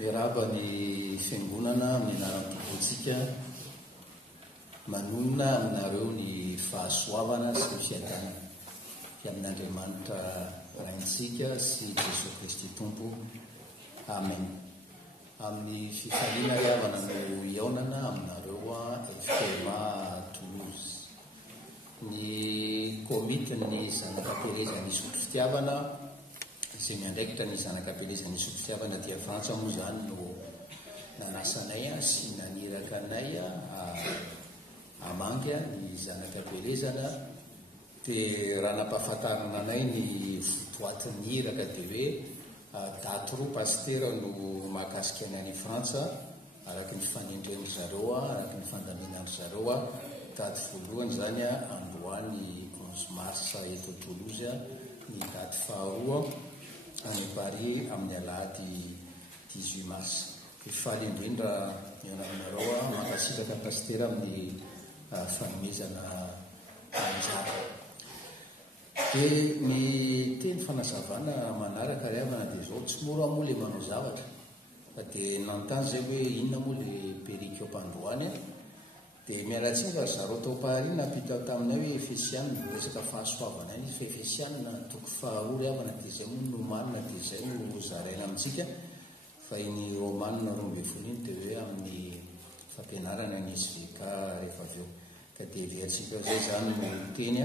Miraba ny fiangonana amin'ny anarantokotsika manonona aminareo ny fahasoavana sy ny fiadanana amin'Andriamanitra raintsika sy Jesosy Kristy Tompo. Amen. Amin'ny fifaliana iavana no iaonana aminareo FPMA Toulouse. Ny komitin'ny zanakam-pielezan'ny sotro fitiavana izay miandraikitra ny zanakam-pielezan'ny sotro fitiavana dia Frantsa moa zany no nanasanay sy naniraka anay amangy ny zanakam-pielezana, dia raha nampahafantarana anay ny fotoatin'ny iraka dia hoe daty roa pastera no mahakasika anay Frantsa araky ny fanendreny zareo araky ny fandaminany zareo. Daty voalohany zany androany 11 mars eto Toulouse, ny daty faharoa any Paris amin'ny alahady 18 mars. Ifaly indrindra miona aminareo mankasitraka pastera amin'ny fanomezana anjara. Dia ny teny fanazavana manaraka riavana dia zao: tsy mora moa le manao zavatra, fa dia nanontany zay hoe inona moa le perika eo-pandroany. Dia mialatsiny fa zareo tao Paris napita taminay hoe Efesianina, resaka fahasoavana izy fa Efesianina toko faharoa riavana, dia zay moa no manina, dia zay no zaraina amintsika. Fa iny Romanina 12 dia hoe amin'ny fampianarana ny SVK rehefa avy eo. Ka dia veatsika zay zany no teny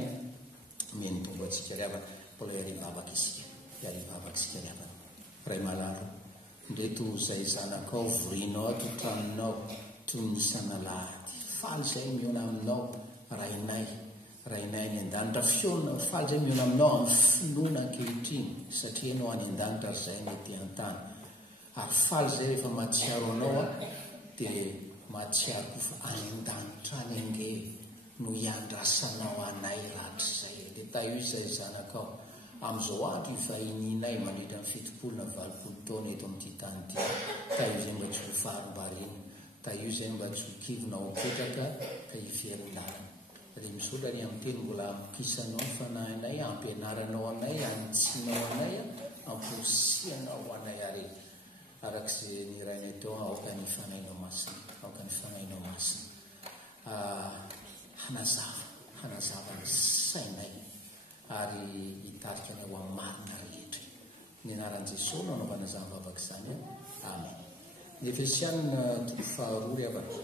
meny tombo atsika riavana, mbola iarivavaka isika, iarivavaka isika riavana. Ray malaro, ndreto zay zanakao vorinao ato traninao toy ny sanalahady, faly zay miona aminao rainay ny an-danitra, fiona faly zay miona aminao amin'ny finoana ankehitriny satria anao any an-danitra zay mety an-tany. Ary faly zay rehefa mahatsiaro anao dia mahatsiaro koa fa any an-danitra any ange no iandrasanao anay rahatr'izay. Dia taio izay zanakao amin'izao andro ivahininay manindra ny 70 taona eto amin'ity tany ity. Taio izay mba tsy ho faharombariana, taio izay mba tsy ho kivona ho petraka ka hiverin-dalana. Dia misaotra ny amin'ny teny mbola ampisanao ny fanahinay, ampianaranao anay, anitsinao anay, amposianao anay are. Arak'izay nirainay teo aoka ny fanahinao masina, aoka ny fanahinao masina. Hanazava ny sainay ary hitarika anay ho amin'ny marina rehetra. Ny anaran'i Jesosy no anaovana izany vavaka izany. Amen. Ny Efesianina toko faharoa riavana,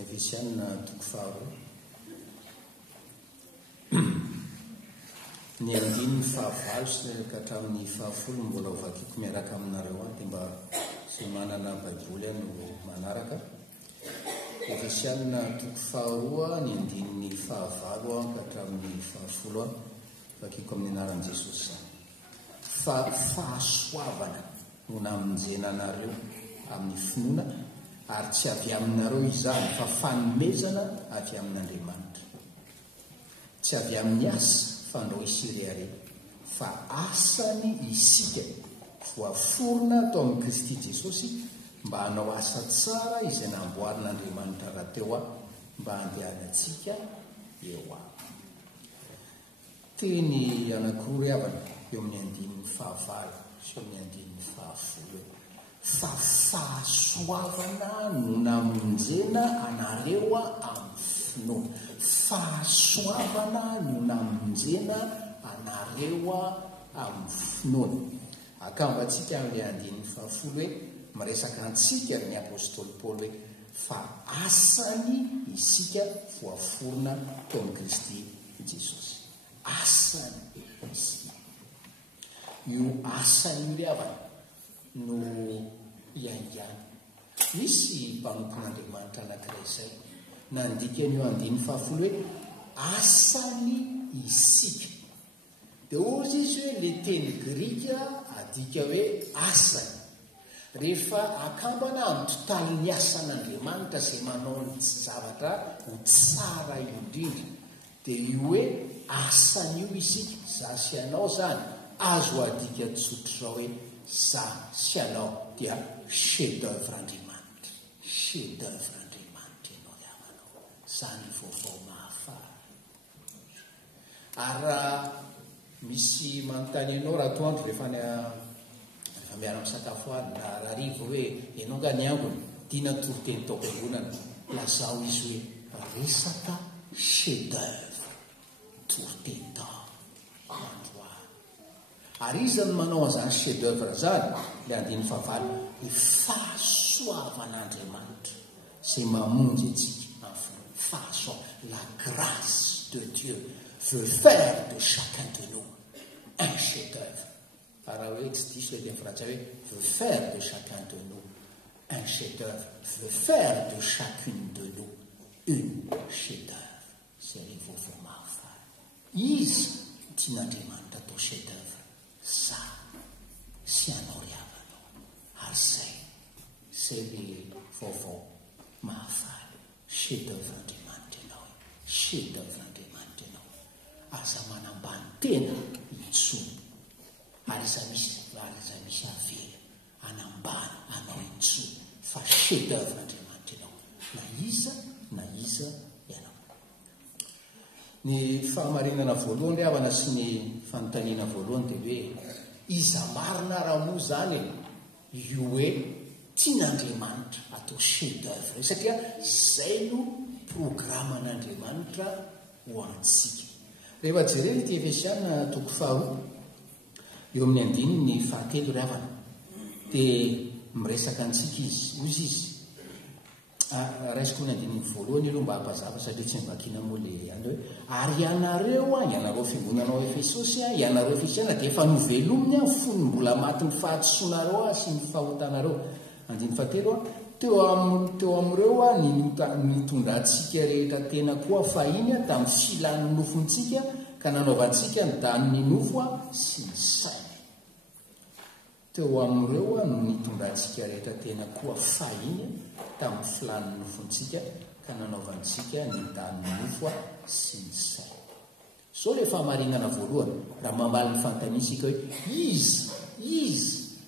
Efesianina toko faharoa ny 15 sy ka hatramin'ny 10 mbola hovakiko miaraka aminareo dia mba sy manana baiboly no manaraka. Efesianina toko faharoa ny 19 ka hatramin'ny 10 vakiko amin'ny anaran'i Jesosy. Fa fahasoavana no namonjena anareo amin'ny finoana, ary tsy avy aminareo izany fa fanomezana avy amin'Andriamanitra. Tsy avy amin'ny asa fandrao isirehare, fa asany isika voaforona tao amin'ny Kristy Jesosy mba hanao asa tsara izay namboarin'Andriamanitra rahateo mba handehanantsika eo aminy. Teny anankiroa riavana eo amin'ny 15 sy amin'ny 10. Fa fahasoavana no namonjena anareo amin'ny finoana. Fahasoavana no namonjena anareo amin'ny finoana. Akambatsika amin'ilay 10 hoe miresaka antsika ny apôstôly Paoly hoe fa asany isika voaforona tao amin'ny Kristy Jesosy. Asany isika. Io asany io riavana no iaingana. Misy mpanompon'Andriamanitra anankiray izay nandikany io 10 hoe asany isika. Dia ozy izy hoe le teny grika adika hoe asany. Rehefa akambana amin'ny totalin'ny asan'Andriamanitra izay manao ny zavatra ho tsara indrindra, dia io hoe asany io isika. Za sy anao zany azo adika tsotra zao hoe za sy anao dia chef d'œuvre Andriamanitra. Chef d'œuvre Andriamanitra ianao riavanao. Zany vaovao mahafara. Ary misy manontany ianao raha toandro rehefa miara misakafoany na raharivo hoe ianao nga ny ambony tiana toroteny taoko ambonana lazao izy hoe resaka chef d'œuvre toroteny tao androany ary izany manao an'izany chef d'œuvre zany le andiny favalo ny fahasoavan'Andriamanitra zay mamonjy antsika fahasoa la grâce de Dieu veut faire de chacun de nous un chef d'œuvre. Raha hoe tsy diso hoe teny frantsay hoe veut faire de chacun de nous un chef d'œuvre, veut faire de chacune de nous une chef d'œuvre. C'est les vovons marfaly. Izy tian'Andriamanitra atao chef d'œuvre. Za sy anao riavanao ary zay le vaovao mahafaly. Chef d'œuvre Andriamanitra ianao, chef d'œuvre Andriamanitra ianao. Aza manambany tena intsony. Ary iza misy avela anambany anao intsony fa chef d'œuvre Andriamanitra ianao. Na iza ianao. Ny fahamarinana voalohany le havana sy ny fanontaniana voalohany dia hoe iza marina raha moa zany io hoe tian'Andriamanitra atao chef d'œuvre satria zay no programan'Andriamanitra ho antsika. Rehefa jerena ity Efesiana toko faharoa eo amin'ny andiny ny fahatelo ry havana dia miresaka antsika izy ozy izy raisiko ny andininy voalohany aloha mba hampazava satria tsy mivakina moa le any hoe ary ianareo fiangonanao Efesosy ianareo Efesiana dia efa novelominy fony mbola matiny fahatsoanareo sy ny fahotanareo. Andiny fahatelo teo am'ireo nitondrantsika rehetra tena koa fahiny tamin'ny filan'ny nofontsika ka nanaovantsika ny daniny nofo sy ny saina. Teo am'ireo no nitondrantsika rehetra tena koa fahiny tamin'ny filan'ny nofontsika ka nanaovantsika ny daniny nofo sy ny saina. So le fahamarinana voalohany raha mamaly ny fantanisika hoe izy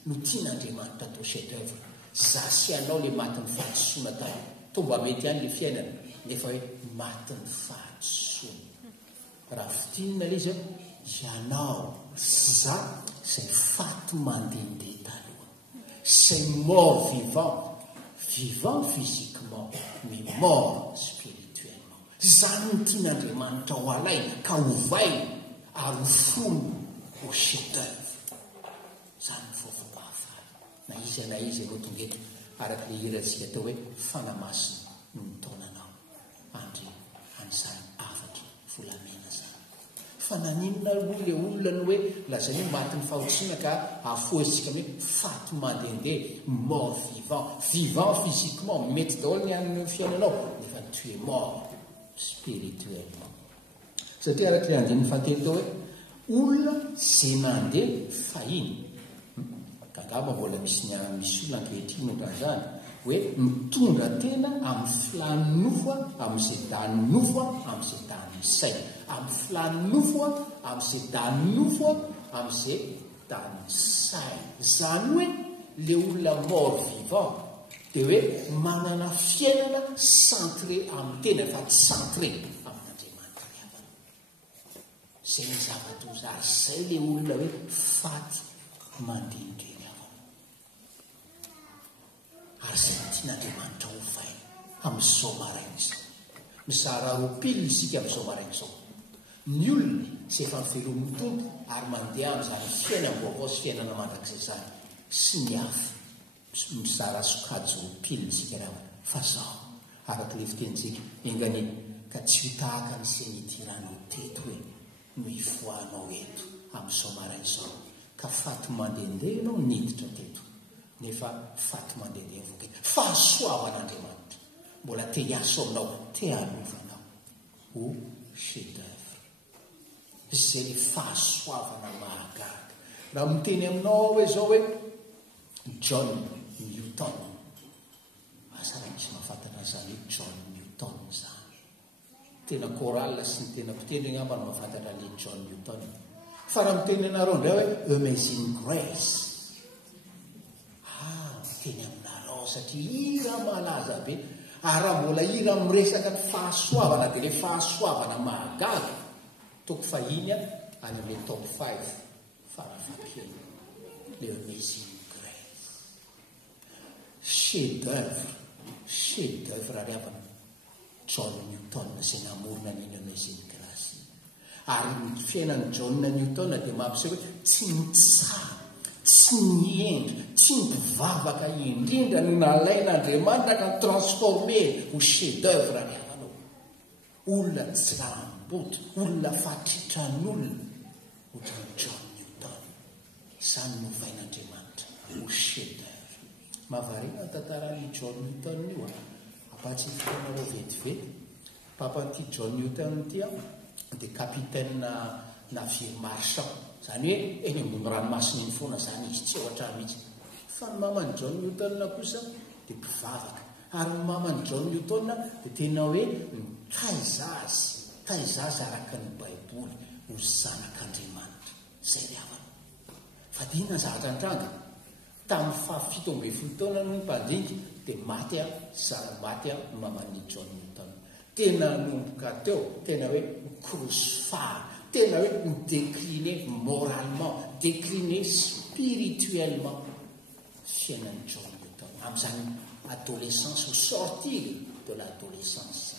no tian'Andriamanitra atao chef d'œuvre. Za sy anao le matin'ny fahadisoana tany tomba mety ihany le fiainana nefa hoe matin'ny fahadisoana. Raha fitinina le izy ianao sy za zay faty mandehandeha taloha, c'est mort vivant physiquement mais mort spirituellement. Zany ny tian'Andriamanitra ho alaina ka hovaina ary ho fono ho chef d'œuvre. Zany ny na izy aloha tonga eto araka le hirantsika atao hoe fanamasina no nitaonanao andry an'izany afatry volamena zany. Fa naninona moa le olona ny hoe lazany hoe matin'ny fahotsiana ka afoizitsika hoe faty mandehandeha mort vivant physiquement mety daholo ny amin'ny fiainanao nefa tu es mort spirituellement. Satria araka le andin'ny fahatelo tao hoe olona zay mandeha fahiny angamba mbola misy olona ankehitriny ohatran'izany hoe mitondra tena amin'ny filan'ny nofo amin'izay daniny nofo amin'izay daniny saina, amin'ny filan'ny nofo amin'izay daniny nofo amin'izay daniny saina. Zany hoe le olona mort vivant dia hoe manana fiainana centré amin'ny tena fa tsy centré amin'Andriamanitra ihany. Zay ny zava-doza ary zay le olona hoe faty mandindry. Ary zay tian'Andriamanitra ho vaina amin'izao maraina izao. Mizara roapilina isika amin'izao maraina izao. Ny olona tsy efa mivelomin'ny tompo ary mandeha amin'izany fiainam-baovao sy fiainana mandrakizay zany sy ny hafa mizara sokajy roapilina isika raha fa zao araka le fitenitsika engany ka tsy ho tahaka n'izay nidiranao teto hoe no ivoanao eto amin'izao maraina izao ka faty mandehandeha ianao niditra teto nefa faty mandehandeha voke fahasoavan'Andriamanitra mbola te hiaso aminao te hanovanao ho chef d'œuvre. Zay le fahasoavana mahagaga. Raha miteny aminao hoe zao hoe John Newton, asa raha misy mahafantatra an'izany hoe John Newton zany tena chorale sy ny tena mpitendry angamba no mahafantatra le John Newton. Fa raha miteny anareo indray hoe Amazing Grace, teny aminareo satria hira malaza be ary raha mbola hira miresaka ny fahasoavana dia le fahasoavana mahagaga toko fahiny any amin'ny top 5 farafakely le Amazing Grace. chef d'œuvre ariavana John Newton zay namorona n'inona izay ny grasy ary ny fiainan'ny John Newton dia mampiseho hoe tsy mitsara tsy miendry tsy mivavaka indrindra no nalain'Andriamanitra ka transformer ho chef d'œuvre ariavana olona tsy rahamboto olona fatritran'olona ohatran'ny John Newton izany novain'Andriamanitra ho chef d'œuvre mahavariana ny tantaran'ny John Newton io apatsy fotoanareo vetivety papan'ity John Newton ity dia kapitaine navire marchand zany hoe eny ambony ranomasina iny foana zany izy tsy ohatra mihitsy fa ny maman'ny John Newton kosa dia mpivavaka ary ny maman'ny John Newton dia tena hoe taizazy araka ny baiboly ho zanak'Andriamanitra zay ry havana fa dina zavatra antranga tamin'ny 17 taona no mpandinika dia maty ny maman'ny John Newton tena nomboka teo tena hoe crucifié tena hoe décliné moralement décliné spirituellement fiainan'ny John Newton amin'izany adolescence ou sortir de l'adolescence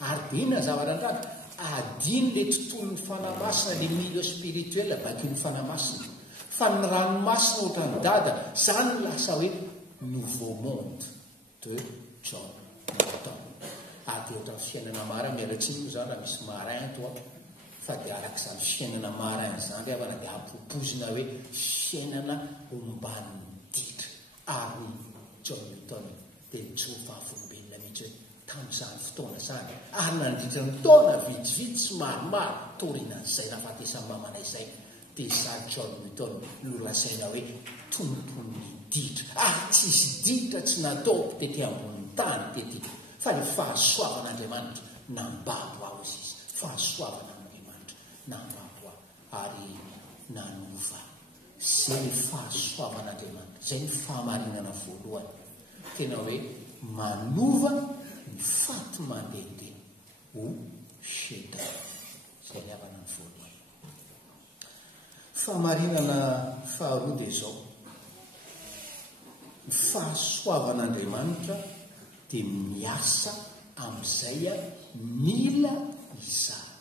ary dia ina zavatra andraka adiny le tontolon'ny fanamasina le milieu spirituel bakeo ny fanamasina fa ny ranomasina ohatra ny dada zany lasa hoe nouveau monde de John Newton ary dia ohatra ny fiainana marin mialatsiny moa zany raha misy marin toa fa dia arak'izany fiainana marin zany avana dia ampopozina hoe fiainana omban'ny ditra ary John Newton dia nitsovavolombelona mihitsy hoe tamin'izany fotoana zany ary nandritra ny taona vitsivitsy sy maromaro torinan'izay raha fatesan'ny mamana izay dia izany John Newton no lasaina hoe tompon'ny ditra ary tsisy ditra tsy natao tety ambony tany tety fa ny fahasoavan'Andriamanitra nambabo ao izy fahasoavan'Andriamanitra nambabo ao ary nanova zay ny fahasoavan'Andriamanitra zay ny fahamarinana voalohany tena hoe manova ny faty mandehandeha ho chef d'œuvre zay ny havana ny voalohany fahamarinana faharoa dia zao ny fahasoavan'Andriamanitra dia miasa amin'izay mila izany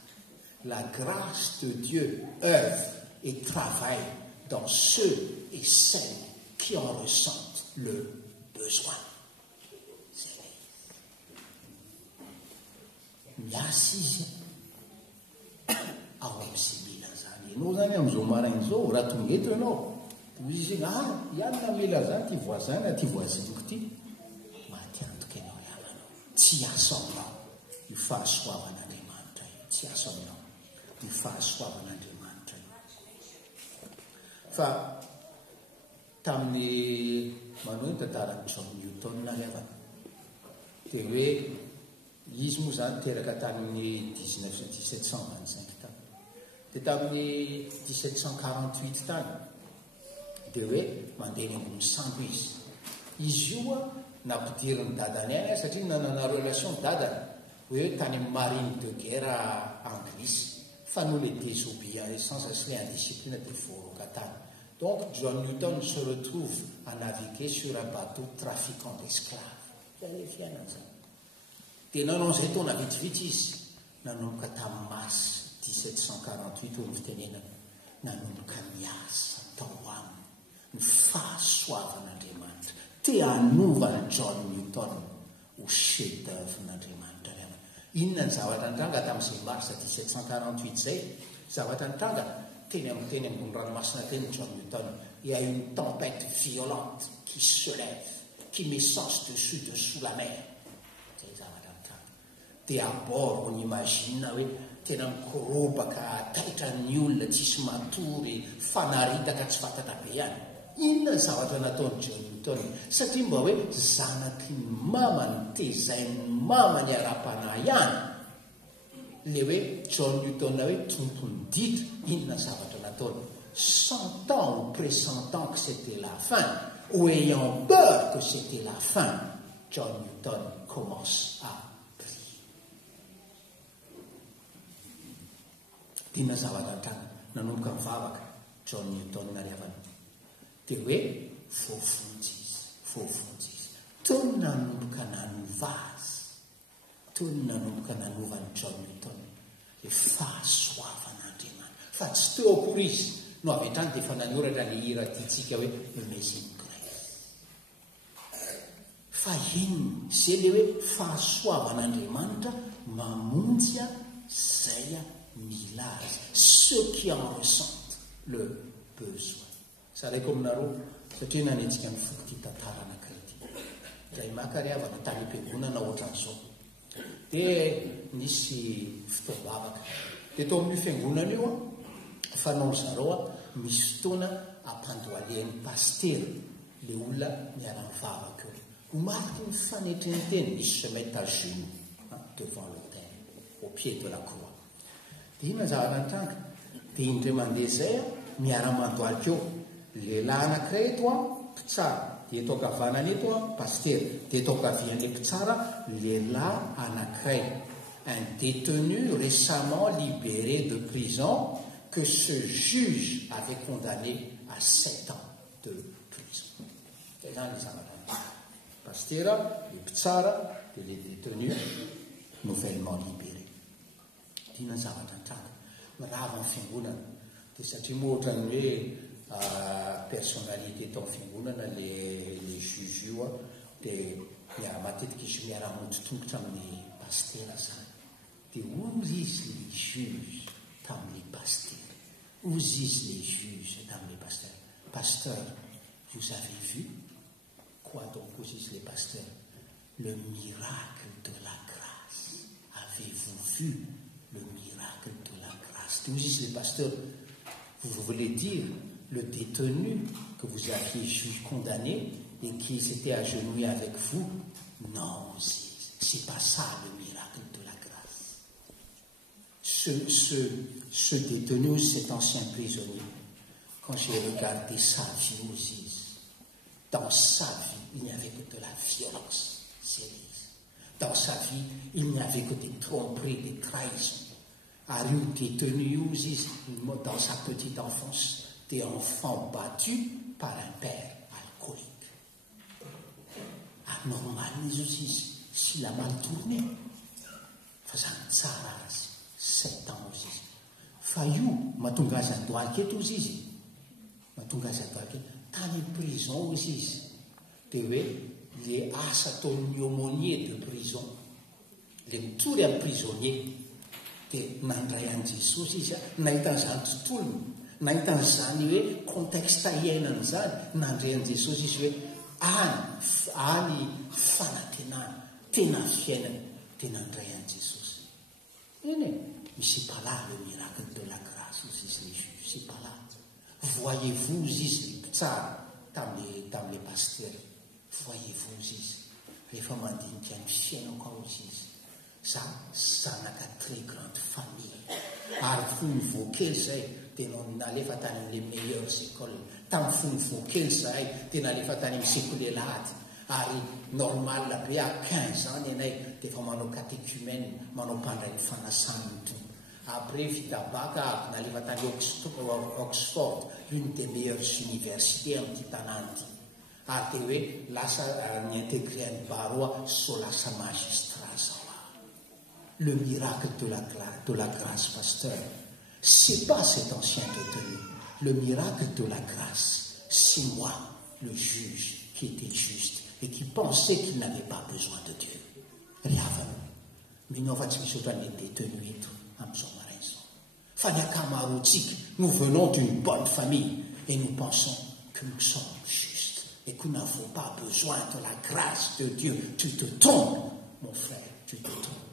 la grâce de Dieu œuvre et travaille dans ceux et celles qui en ressentent le besoin. Miasa izy ao amin'izay mila zany ianao zany amin'izao maraina izao raha tonga eto ianao toy izy ianona mila zany ty voazany ty voaziniko ty maty antoka ianao iananao tsy asa aminao io fahasoavan'Andriamanitra io tsy asa aminao io fahasoavan'Andriamanitra io fa tamin'ny manao ny tantaran'ny John Newton nariavana dia hoe izy moa zany teraka tamin'ny 1725 tany dia tamin'ny 1748 tany dia hoe mandeha ny ambony sambo izy io nampidiriny dadany any satria nanana relation dadany hoe tany amin'ny marine de guerre anglisy fa no le désobéissance sy le indiscipline dia voaroka tany donc John Newton se retrouve à naviguer sur un bateau trafiquant d'esclaves zay le fiainany zany dia nanao izay taona vitsivitsy izy nanomboka tamin'ny mars 1748 olo ny fitenenana nanomboka miasa tao aminy ny fahasoavan'Andriamanitra te hanovany John Newton ho chef d'œuvre n'Andriamanitra riavana inona ny zavatra nitranga tamin'izay mars 1748 zay zavatra nitranga teny ambony ranomasina teny John Newton il y a une tempête violente qui se lève qui met sens dessous la mer zay zavatra nitranga dia abord on imagine hoe tena mikorobaka taitra ny olona tsisy matory fanaritaka tsy fantatra be ihany inona ny zavatra nataony John Newton satria mba hoe zanaky ny mamany tezain'ny mamany ara-panahy ihany le hoe John Newton hoe tompony ditra inona ny zavatra nataony sentant ou pressentant que c'était la fin ou ayant peur que c'était la fin John Newton commence à inona zavatra antrana nanomboka mivavaka John Newton nariavana dia hoe voafonjy izy toy nanomboka nanova azy, toy nanomboka nanovany John Newton, dia fahasoavan'Andriamanitra. Fa tsy teo akory izy no avy hatrany dia efa nanyoratra ny hira tiantsika hoe Amazing Grace. Fa iny zay le hoe fahasoavan'Andriamanitra mamonjy zay mila azy, ceux qui en ressentent le besoin. Saraiko aminareo satria nanetsika ny foko ty tantara anankiray ty. Izay makaryavana tany am-piangonana ohatran'izao. Dia nisy fotoam-bavaka. Dia tao amin'io fiangonana io fanao zareo misy fotoana ampandoalian'ny paster le olona miara-mivavaka eo. Homariky ny fanetreniteny misy se mettre à genoux devant l'autel, au pied de la croix. Dia ina zava-tranga. Dia indray mandeha zay miara-mandoalika eo. Lehilahy anankiray eto mpitsara, dia eto ankavanany eto paster, dia eto ankavian'ilay mpitsara lehilahy anankiray, un détenu récemment libéré de prison que ce juge avait condamné à 7 ans de prison. C'est là les amateurs. Pastera, les pitsara, et les détenus nouvellement libérés. Dina zava-tantranga. Mirava ny fiangonana. Dia satria moa ohatrany hoe personnalité tao fiangonana le juge io dia matetika izy miara-mody tongotra amin'ny pastera zany. Dia ozy izy les juges tamin'ilay pastera. Ozy izy les juges tamin'ilay pastera. Pasteur, vous avez vu? Quoi donc, ozy izy les pasteurs? Le miracle de la grâce. Avez-vous vu le miracle de la grâce? Ozy izy les pasteurs. Vous voulez dire le détenu que vous aviez condamné et qui s'était agenouillé avec vous? Non, c'est pas ça le miracle de la grâce. Ce détenu, cet ancien prisonnier, quand j'ai regardé sa vie aussi, dans sa vie, il n'y avait que de la violence sérieuse. Dans sa vie, il n'y avait que des tromperies, des trahisons. Ariou détenu dans sa petite enfance, des enfants battus par un père alcoolique. Anormal aussi, s'il a mal tourné. Faisant tsara 7 ans aussi. Faillou, matonga azy andoaky eto izy izy. Matonga azy andoaky eto. Tany prison izy izy. Dia hoe, le asa ataon'ny aumônier de prison. Le mitory amin'ny prisonnier. Dia nandray an Jesosy izy nahitan'izany tontolony, nahitan'izany hoe contexte iainana zany, nandray an Jesosy izy hoe any fanantenana, tena fiainana, dia nandray an Jesosy. Eny mais c'est pas là le miracle de la grâce, izy les juges, c'est pas là. Voyez-vous izy le pitsara tamin'ilay pasteurs, voyez-vous izy rehefa mandinika ny fiainako ao izy. Zanaka très grande famille. Ary fony voakely zay dia nalefa tany amin'ilay meilleures écoles. Tamin'ny fony voakely zahay dia nalefa tany amin'ny sekolelady. Ary normal be à 15 ans ianay dia efa manao catéchumène, manao mpandray ny fanasany to. Après vita bac avy nalefa tany Oxford, l'une des meilleures universités amin'ity tanàna ity. Ary dia hoe lasa niintégré any barreau so lasa magistrat. Le miracle de la grâce, pasteur, c'est pas cet ancien détenu. Le miracle de la grâce, c'est moi, le juge, qui était juste et qui pensait qu'il n'avait pas besoin de Dieu. Riavano. Minova tsy misy ohatran'ny détenu eto amin'izao marain'izao. Fa ny ankamaroantsika, nous venons d'une bonne famille et nous pensons que nous sommes justes et que nous n'avons pas besoin de la grâce de Dieu. Tu te trompes, mon frère, tu te trompes.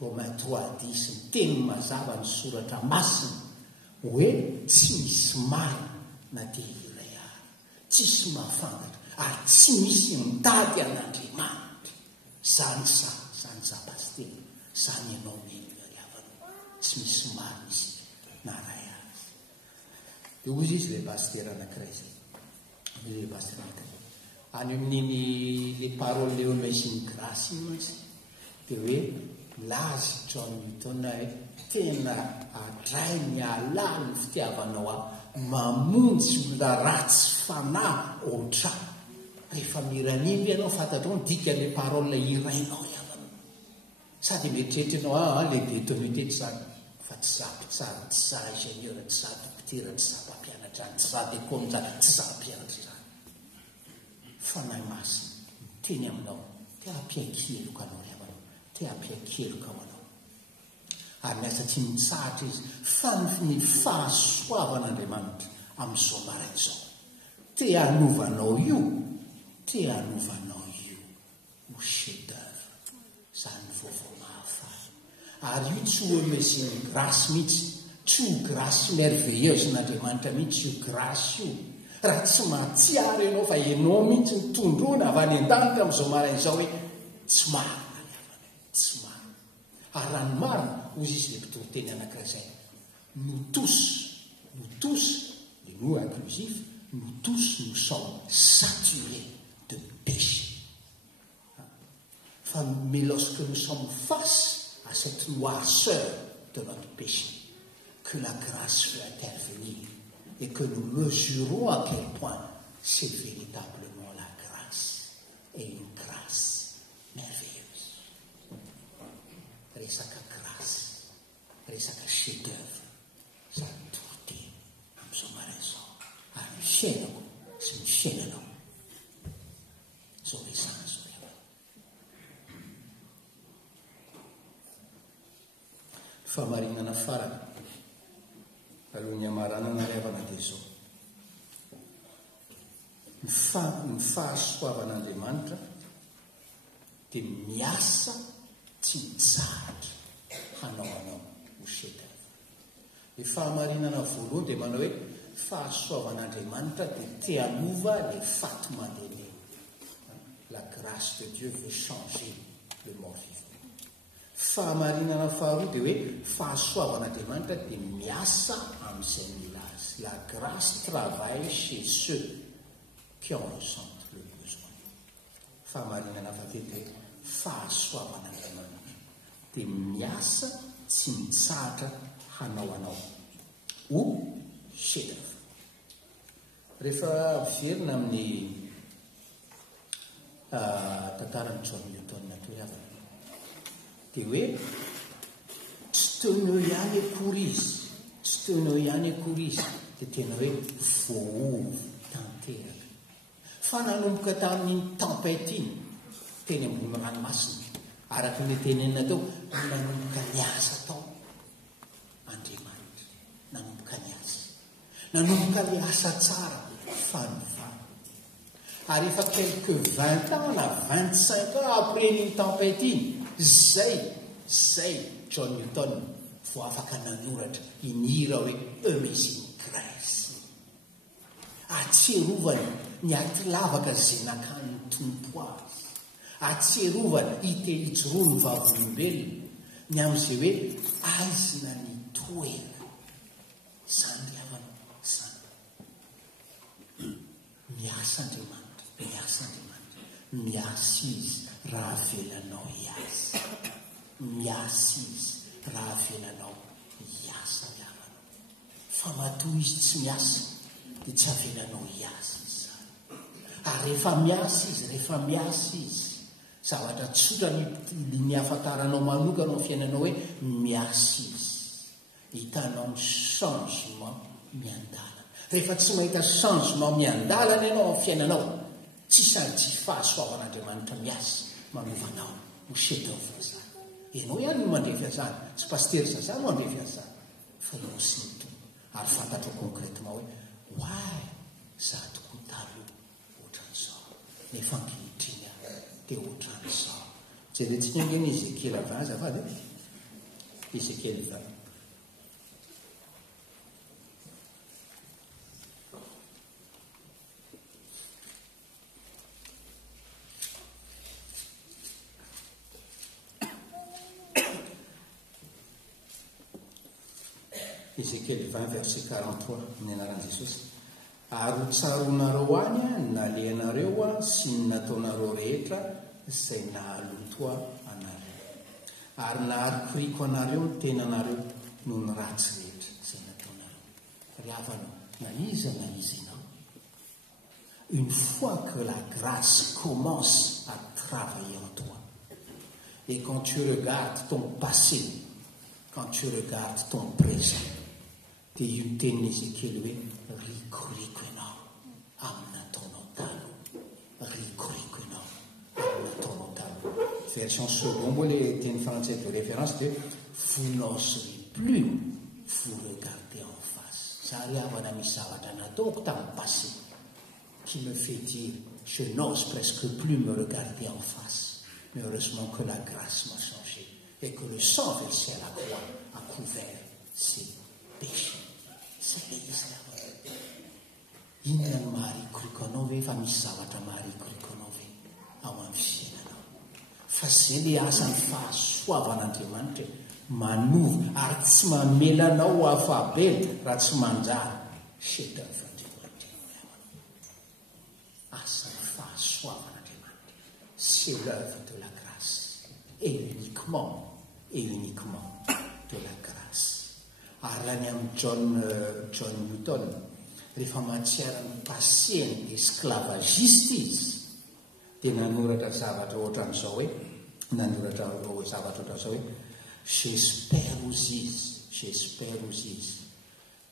Romains 3:10 ny teny mazava ny soratra masina hoe tsy misy marina na dia iray ary, tsisy mahafantatra ary tsy misy mitady an'Andriamanitra. Zany za paster, zany ianao miariavana, tsy misy marina isika na ray azy. Dia ozy izy le paster anankiray zay. Le paster anankiray. Any amin'iny le parole le Amazing Grace iny mantsy dia hoe lazy John Newton tena adray ny alala ny fitiavanao mamonjy olona ratsy fanahy ohatrany. rehefa miranimby ianao fantatro ao dika le parole irainao iavana sady mieritreritryanao lehibe tomitety zany fa tsy zapy tsara tsy za ingénieur tsy za dokotera tsy za mpampianatra any tsy za dekomzany tsy za mpianatra zany fanahy masina teny aminao te ampiankeloka anao ry amanao te ampiankeloka ao anao ary miasa tsy mitsahatra izy fa ny fahasoavan'Andriamanitra amin'izao marain'izao te hanovanao io ho chef d'œuvre zany vaovao mahafaly ary io tsy ho mesiny grâce mihitsy tsy ho grâce merveilleuse n'Andriamanitra mihitsy io grâce io raha tsy mahatsiary ianao fa ianao mihitsy ny tondrona avy any an-danitra amin'izao marain'izao hoe tsy marina tsy marina ary raha ny marina ozy izy le mpitoriteny anankiray zay nous tous les nous inclusifs nous tous nous sommes saturés de péché. Mais lorsque nous sommes face à cette noirceur de notre péché, que la grâce peut intervenir et que nous mesurons à quel point c'est véritablement la grâce et une grâce merveilleuse. Resaka grâce, resaka chef d'œuvre, ça a tourté amin'izao marain'izao ary ny fiainako sy ny fiainanao zao resana zao iavana. Fahamarinana farany alohan'ny hamaranana ry havana dia zao ny fahasoavan'Andriamanitra dia miasa tsy mitsahatra hanao anao ho chef d'œuvre. Le fahamarinana voalohany dia manao hoe fahasoavan'Andriamanitra dia te hanova le faty mandeha. La grâce de Dieu veut changer le mort vivant. Fahamarinana faharoa dia hoe fahasoavan'Andriamanitra dia miasa amin'izay mila azy. La grâce travaille chez ceux qui en ressentent le besoin. Fahamarinana fahatelo dia fahasoavan'Andriamanitra dia miasa tsy mitsahatra hanao anao ho chef d'œuvre. Rehefa miverina amin'ny tantaran'ny John Newton toy havana dia hoe tsy teoneo ihany akory izy dia tena hoe voaovy tanteraka fa nanomboka tamin'ny tempête iny teny ambony ranomasina araka ny tenenina tao nanomboka ny asa tao Andriamanitra nanomboka ny asa tsara fanovana ary efa quelques 20 ans na 25 ans après ny tempête iny zay John Newton vo afaka nanoratra inira hoe Amazing Grace atserovany ny atilavaka zay nakany tompo azy atserovany itehitsiroa ny vavolombelona ny amin'izay hoe aizina ny toera zany riavana zany miasa Andriamanitra miasa izy raha velanao hiasa miasa izy raha velanao hiasa riavana fa matoa izy tsy miasa dia tsy avelanao hiasa izy zany ary rehefa miasa izy zavatra tsotra ny afantaranao manokana ao fiainanao hoe miasa izy hitanao ny changement miandalana. Rehefa tsy mahita changement miandalana ianao amin'ny fiainanao tsy sady tsy fahasoavan'Andriamanitra miasa manovanao ho chef d'œuvre zany. Ianao ihany no mandrefy azany, tsy paster zazany no mandrefy azany fa ianao sy ny tompo ary fantatro concrètement hoe way za tokoa taloha ohatran'izao nefa ankehitriny dia ohatran'izao. Jerentsika angeny Ezekiel 20 azafady Ezekiel 20 Ezekiel 20 verset 43 ny anaran'i Jesosy ary tsaronareo any nalehanareo sy ny nataonareo rehetra izay nahaloto anareo ary naharikiriko anareo ny tenanareo noho ny ratsy rehetra izay nataonareo. Ry havanao na izy ianao une fois que la grâce commence à travailler en toi, et quand tu regardes ton passé, quand tu regardes ton présent, tu es une Ézéchiel hoe rikoriko ianao amina taonao taloha, rikoriko ianao amina taonao taloha. Version second moa le teny français de référence de vous n'oserez plus vous regarder en face. Za ry havana misy zavatra nataoko tamin'ny passé qui me fait dire je n'ose presque plus me regarder en face. Mais heureusement que la grâce m'a changé et que le sang versé à la croix a couvert ses péchés. C'est l'Église là. Inona no maharikoriko anao ve fa misy zavatra maharikoriko anao ve ao amin'ny fiainanao? Fa zay le asan'ny fahasoavan'Andriamanitra manova ary tsy mamela anao hafahabela raha tsy manjary chef-d'œuvre asan'ny fahasoavan'Andriamanitra. C'est l'œuvre de la grâce et uniquement de la grâce. Ary raha ny amin'ny John Newton rehefa mahatsiarany pasieny esclavagiste izy dia nanoratra zavatra ohatran'izao hoe j'espère aux izy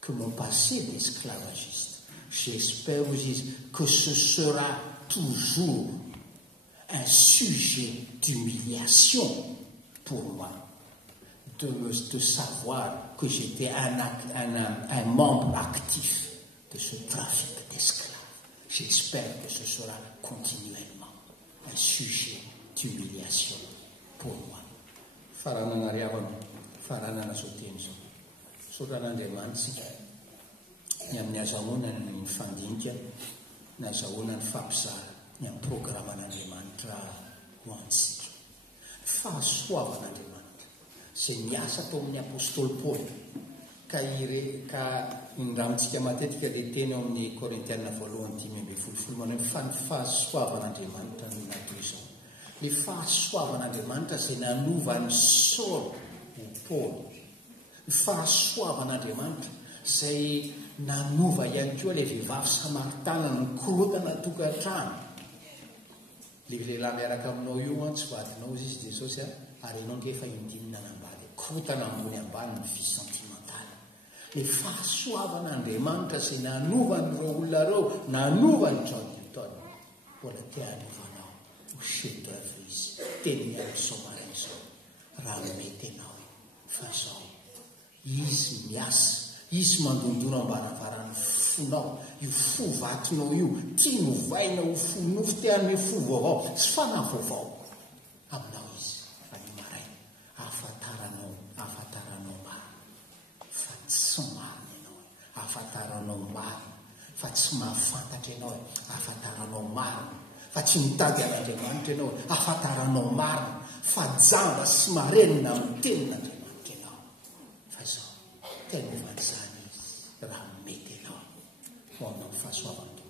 que mon passé d'esclavagiste, j'espère aux izy que ce sera toujours un sujet d'humiliation pour moi de savoir que j'étais un membre actif de ce trafic d'esclaves. J'espère que ce sera continuellement un sujet d'humiliation pour moi. Faranana riavana, faranana zao teny zao. Sotran'Andriamanitra ny amin'ny azahoana ny fandinika, ny azahoana ny fampizara, ny amin'ny programan'Andriamanitra ho antsika. Fahasoavan'Andriamanitra izay niasa tao amin'ny apôstôly Paoly ka indramitsika matetika le teny ao amin'ny Korintiana 2:10 manao fa ny fahasoavan'Andriamanitra no natao izao. Le fahasoavan'Andriamanitra izay nanova ny Saul ho Paoly. Ny fahasoavan'Andriamanitra izay nanova ihany koa le vehivavy Samaritana nikorotana tokantrano. Le lehilahy miaraka aminao io tsy vadinao izy Jesosy ary ianao ngefa indinina nambady korotana ambony ambany ny vie sentimentale. Le fahasoavan'Andriamanitra izay nanova n'ireo olona ireo, nanova ny John Newton, mbola te hanovanao ho chef-d'œuvre izy. Teny amin'izao marain'izao raha mety ianao fa zao izy miasa, izy mandondona ambaravarany fonao, io fo vatinao io tia novaina ho fo nofo te hanome fo vaovao sy fanahy vaovao aminao izy. Fa ny maraina ahafantaranao marina fa tsy marina ianao, ahafantaranao marina fa tsy mahafantatra ianao, ahafantaranao marina fa tsy mitady an'Andriamanitra ianao, ahafantaranao marina fa jamba sy marenina amin'ny tenin'Andriamanitra ianao. Fa zao tena van'izany izy raha mety ianao ho amin'ny fahasoavana.